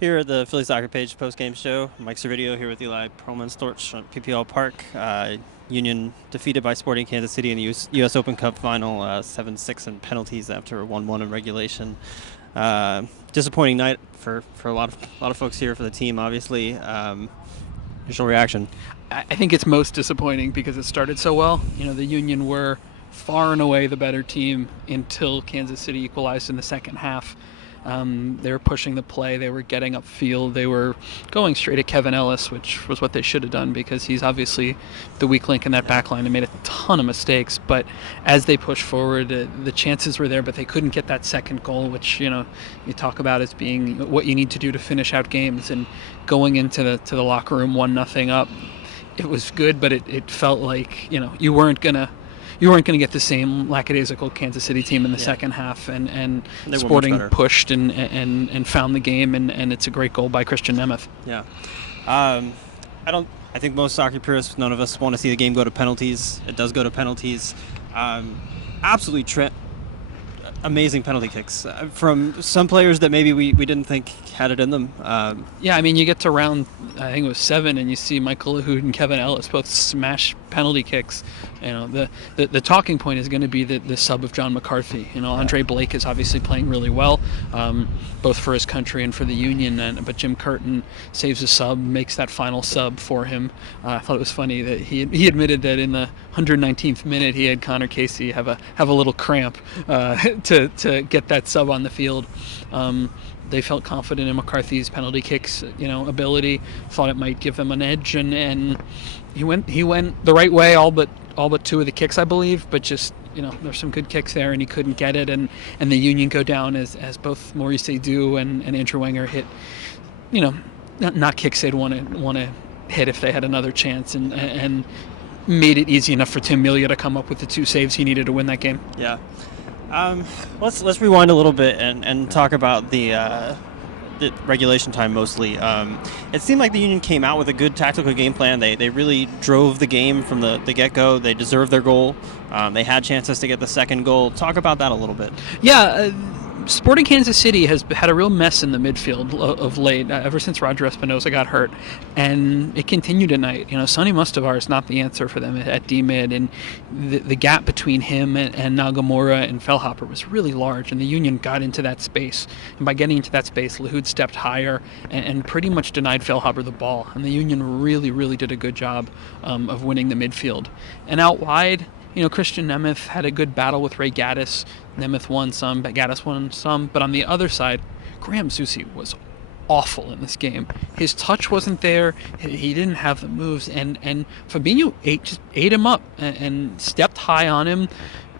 Here at the Philly Soccer Page post-game show, Mike Servideo here with Eli Perlman-Storch at PPL Park. Union defeated by Sporting Kansas City in the U.S. Open Cup final, 7-6 in penalties after 1-1 in regulation. Disappointing night for a lot of folks here for the team, obviously. Initial reaction? I think it's most disappointing because it started so well. You know, the Union were far and away the better team until Kansas City equalized in the second half. They were pushing the play. They were getting upfield. They were going straight at Kevin Ellis, which was what they should have done because he's obviously the weak link in that back line and made a ton of mistakes. But as they pushed forward, the chances were there, but they couldn't get that second goal, which, you know, you talk about as being what you need to do to finish out games. And going into the locker room 1-0 up, it was good, but it felt like, you know, you weren't gonna get the same lackadaisical Kansas City team in the second half, and Sporting pushed and found the game, and it's a great goal by Christian Nemeth. Yeah. I think most soccer purists, none of us want to see the game go to penalties. It does go to penalties. Absolutely amazing penalty kicks from some players that maybe we didn't think had it in them. Yeah, I mean, you get to round, I think it was 7, and you see Michael Lahoud and Kevin Ellis both smash penalty kicks. You know, the talking point is going to be the sub of John McCarthy. You know, Andre Blake is obviously playing really well, both for his country and for the Union. But Jim Curtin saves a sub, makes that final sub for him. I thought it was funny that he admitted that in the 119th minute he had Connor Casey have a little cramp to get that sub on the field. They felt confident in McCarthy's penalty kicks, you know, ability. Thought it might give them an edge, and he went the right way all but 2 of the kicks, I believe. But just, you know, there's some good kicks there, and he couldn't get it, and the Union go down as both Maurice Edu and Andrew Wenger hit, you know, not kicks they'd want to hit if they had another chance, and made it easy enough for Tim Melia to come up with the 2 saves he needed to win that game. Yeah. Let's rewind a little bit and talk about the regulation time mostly. It seemed like the Union came out with a good tactical game plan. They really drove the game from the get-go. They deserved their goal. They had chances to get the second goal. Talk about that a little bit. Yeah. Sporting Kansas City has had a real mess in the midfield of late, ever since Roger Espinoza got hurt, and it continued tonight. You know, Sonny Mustavar is not the answer for them at D-mid, and the gap between him and Nagamura and Fellhopper was really large, and the Union got into that space. And by getting into that space, Lahoud stepped higher and pretty much denied Fellhopper the ball, and the Union really, really did a good job of winning the midfield. And out wide, you know, Christian Nemeth had a good battle with Ray Gaddis. Nemeth won some, but Gaddis won some. But on the other side, Graham Zusi was awful in this game. His touch wasn't there. He didn't have the moves. And Fabinho ate him up and stepped high on him.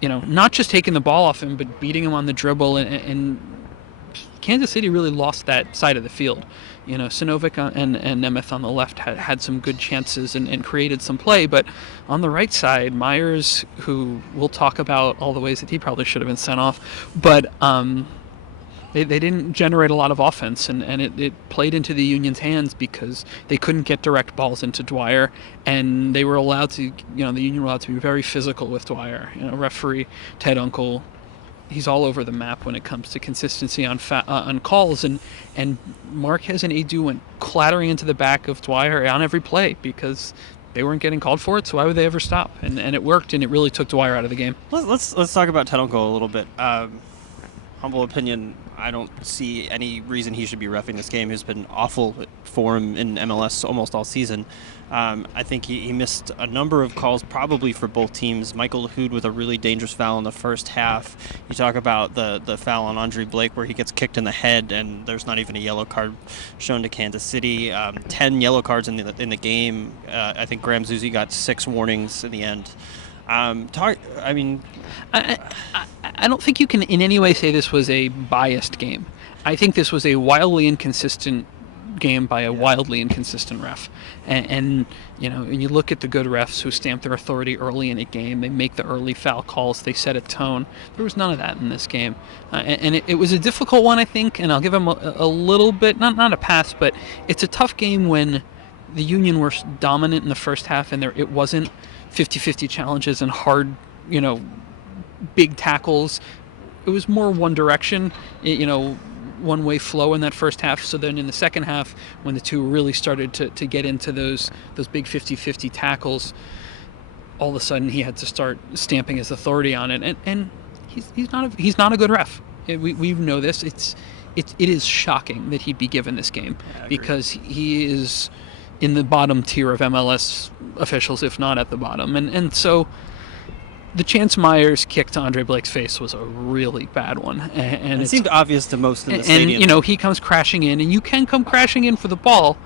You know, not just taking the ball off him, but beating him on the dribble. And Kansas City really lost that side of the field. You know, Sinovic and Nemeth on the left had some good chances and created some play, but on the right side, Myers, who we'll talk about all the ways that he probably should have been sent off, but they didn't generate a lot of offense, and it played into the Union's hands because they couldn't get direct balls into Dwyer, and they were allowed to, you know, the Union were allowed to be very physical with Dwyer. You know, referee Ted Uncle, he's all over the map when it comes to consistency on calls, and Marquez and Edu went clattering into the back of Dwyer on every play because they weren't getting called for it, so why would they ever stop? And it worked, and it really took Dwyer out of the game. Let's talk about Ted Uncle a little bit. Humble opinion, I don't see any reason he should be reffing this game. He's been awful for him in MLS almost all season. I think he missed a number of calls, probably for both teams. Michael Lahoud with a really dangerous foul in the first half. You talk about the foul on Andre Blake where he gets kicked in the head, and there's not even a yellow card shown to Kansas City. 10 yellow cards in the game. I think Graham Zusi got 6 warnings in the end. I don't think you can in any way say this was a biased game. I think this was a wildly inconsistent game by a wildly inconsistent ref. And you know, when you look at the good refs who stamp their authority early in a game, they make the early foul calls, they set a tone. There was none of that in this game. And it was a difficult one, I think, and I'll give them a little bit, not a pass, but it's a tough game when the Union were dominant in the first half and it wasn't 50-50 challenges and hard, big tackles. It was more one direction. one-way flow in that first half. So then in the second half, when the two really started to get into those big 50-50 tackles, all of a sudden he had to start stamping his authority on it. And he's not a good ref. We know this. It is shocking that he'd be given this game, because he is in the bottom tier of MLS officials, if not at the bottom. And so the Chance Myers kick to Andre Blake's face was a really bad one. And it seemed obvious to most in the stadium. And, he comes crashing in, and you can come crashing in for the ball,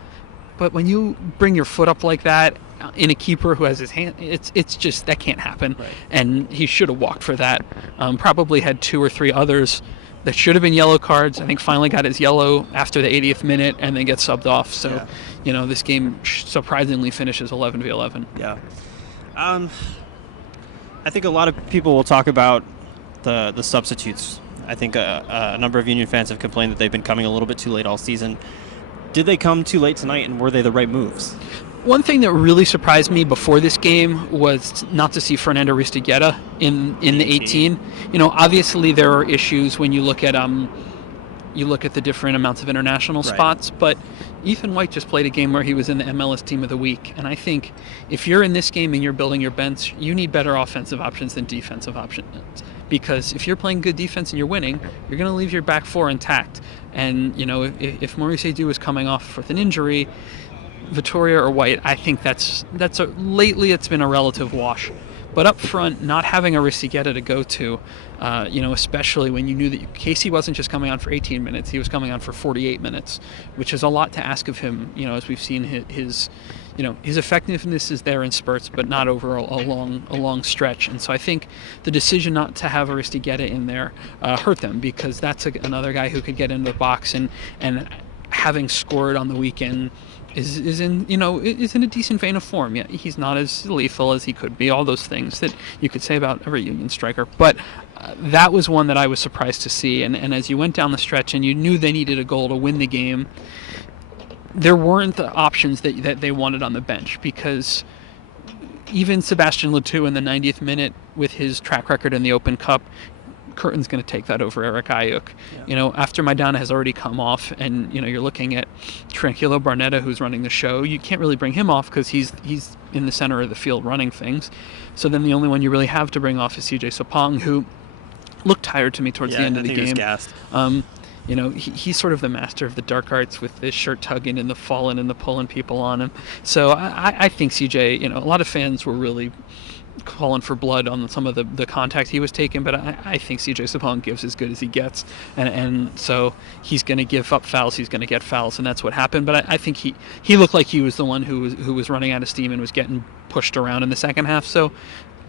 but when you bring your foot up like that in a keeper who has his hand, it's just, that can't happen. Right. And he should have walked for that. Probably had 2 or 3 others that should have been yellow cards. I think finally got his yellow after the 80th minute and then gets subbed off. So, this game surprisingly finishes 11-11. Yeah. I think a lot of people will talk about the substitutes. I think a number of Union fans have complained that they've been coming a little bit too late all season. Did they come too late tonight, and were they the right moves? One thing that really surprised me before this game was not to see Fernando Aristeguieta in the 18. Obviously there are issues when you look at the different amounts of international spots, but Ethan White just played a game where he was in the MLS Team of the Week, and I think if you're in this game and you're building your bench, you need better offensive options than defensive options, because if you're playing good defense and you're winning, you're going to leave your back four intact. And if Maurice Edu is coming off with an injury, Vittoria or White, I think lately it's been a relative wash. But up front, not having Aristeguieta to go to, especially when you knew that Casey wasn't just coming on for 18 minutes, he was coming on for 48 minutes, which is a lot to ask of him. As we've seen his effectiveness is there in spurts, but not over a long stretch. And so I think the decision not to have Aristeguieta in there hurt them, because that's another guy who could get into the box, and having scored on the weekend is in a decent vein of form. Yeah, he's not as lethal as he could be. All those things that you could say about every Union striker, but that was one that I was surprised to see. And as you went down the stretch and you knew they needed a goal to win the game, there weren't the options that they wanted on the bench, because even Sebastian Letou in the 90th minute, with his track record in the Open Cup, Curtin's going to take that over Eric Ayuk. Yeah. After Maidana has already come off, and you're looking at Tranquilo Barnetta, who's running the show, you can't really bring him off because he's in the center of the field running things. So then the only one you really have to bring off is CJ Sapong, who looked tired to me towards the end of the game. He was gassed. He's sort of the master of the dark arts, with the shirt tugging and the falling and the pulling people on him. So I think CJ, a lot of fans were really calling for blood on some of the contact he was taking, but I think CJ Sapong gives as good as he gets, and so he's going to give up fouls, he's going to get fouls, and that's what happened. But I think he looked like he was the one who was running out of steam and was getting pushed around in the second half. So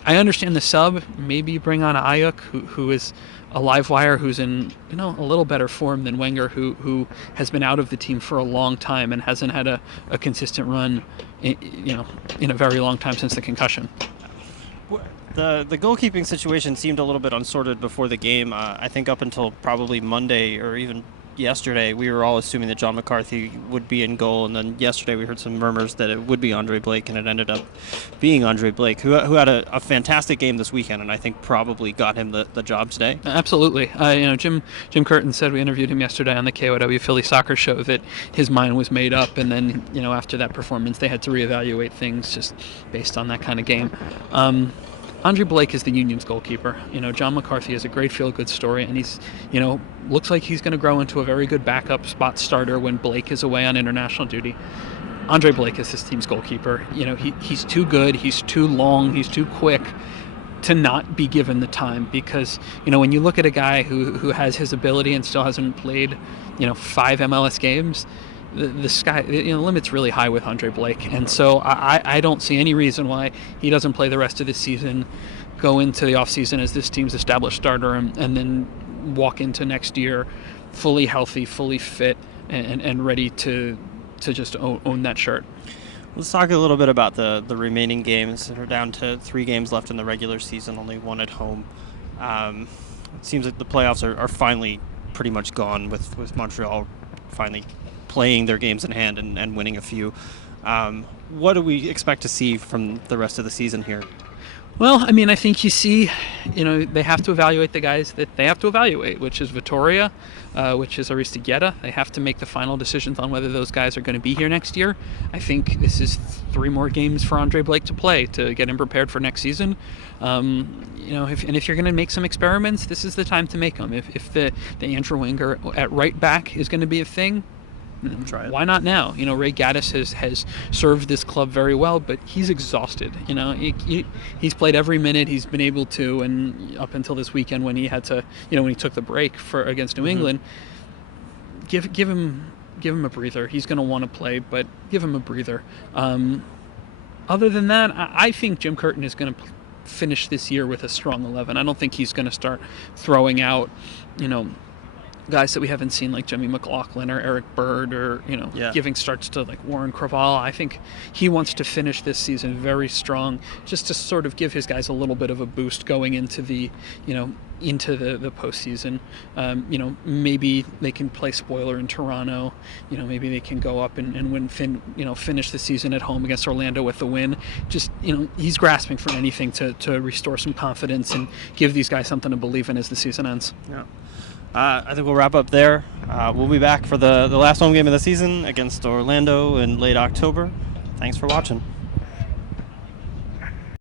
I understand the sub. Maybe you bring on Ayuk, who is a live wire, who's in a little better form than Wenger, who has been out of the team for a long time and hasn't had a consistent run in a very long time since the concussion. The goalkeeping situation seemed a little bit unsorted before the game. I think up until probably Monday or even yesterday, we were all assuming that John McCarthy would be in goal, and then yesterday we heard some murmurs that it would be Andre Blake, and it ended up being Andre Blake, who had a fantastic game this weekend, and I think probably got him the job today. Absolutely. Jim Curtin said, we interviewed him yesterday on the KOW Philly Soccer Show, that his mind was made up, and then after that performance they had to reevaluate things just based on that kind of game. Andre Blake is the Union's goalkeeper. John McCarthy has a great feel-good story, and he's, looks like he's going to grow into a very good backup spot starter when Blake is away on international duty. Andre Blake is this team's goalkeeper. He's too good, he's too long, he's too quick to not be given the time, because, when you look at a guy who has his ability and still hasn't played, 5 MLS games, the sky, the limit's really high with Andre Blake, and so I don't see any reason why he doesn't play the rest of this season, go into the offseason as this team's established starter, and then walk into next year fully healthy, fully fit, and ready to just own that shirt. Let's talk a little bit about the remaining games. We're down to 3 games left in the regular season, only 1 at home. It seems like the playoffs are finally pretty much gone, with Montreal finally playing their games in hand and winning a few. What do we expect to see from the rest of the season here? Well, I mean, I think you see, they have to evaluate the guys that they have to evaluate, which is Vittoria, which is Aristeguieta. They have to make the final decisions on whether those guys are going to be here next year. I think this is 3 more games for Andre Blake to play to get him prepared for next season. If you're going to make some experiments, this is the time to make them. If the Andrew Winger at right back is going to be a thing, Try it. why not now? Ray Gaddis has served this club very well, but he's exhausted. He's played every minute he's been able to, and up until this weekend when he had to, when he took the break against New England, give him a breather. He's going to want to play, but give him a breather. Other than that, I think Jim Curtin is going to finish this year with a strong 11. I don't think he's going to start throwing out, guys that we haven't seen like Jimmy McLaughlin or Eric Bird or giving starts to like Warren Craval. I think he wants to finish this season very strong, just to sort of give his guys a little bit of a boost going into the the postseason. Maybe they can play spoiler in Toronto. Maybe they can go up and win. Finish the season at home against Orlando with the win. Just he's grasping for anything to restore some confidence and give these guys something to believe in as the season ends. Yeah. I think we'll wrap up there. We'll be back for the last home game of the season against Orlando in late October. Thanks for watching.